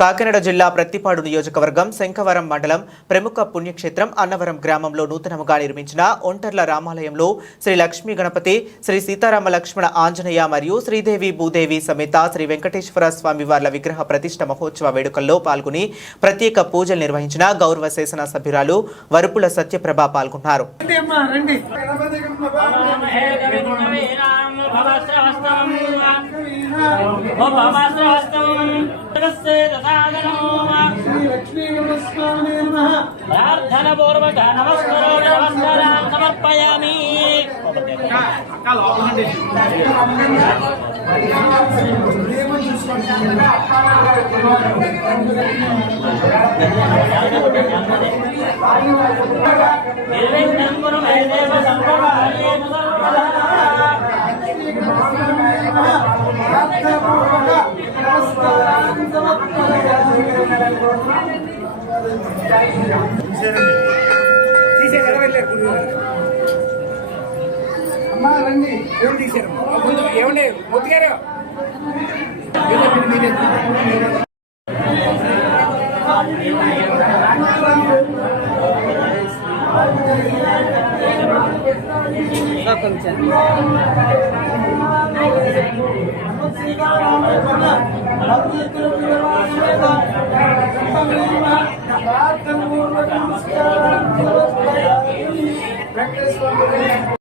కాకినాడ జిల్లా ప్రత్తిపాడు నియోజకవర్గం శంఖవరం మండలం ప్రముఖ పుణ్యక్షేత్రం అన్నవరం గ్రామంలో నూతనముగా నిర్మించిన ఒంటర్ల రామాలయంలో శ్రీ లక్ష్మీ గణపతి, శ్రీ సీతారామ లక్ష్మణ ఆంజనేయ మరియు శ్రీదేవి భూదేవి సమేత శ్రీ వెంకటేశ్వర స్వామి వార్ల విగ్రహ ప్రతిష్ఠ మహోత్సవ వేడుకల్లో పాల్గొని ప్రత్యేక పూజలు నిర్వహించిన గౌరవ శాసన సభ్యురాలు వరుపుల సత్యప్రభ పాల్గొన్నారు. ప్రార్థనపూర్వక నమస్కారాన్ని సమర్పయామి. అమ్మా రండి, ఎవరు తీశారు? ఏమండి మూర్తి గారు కొంచెం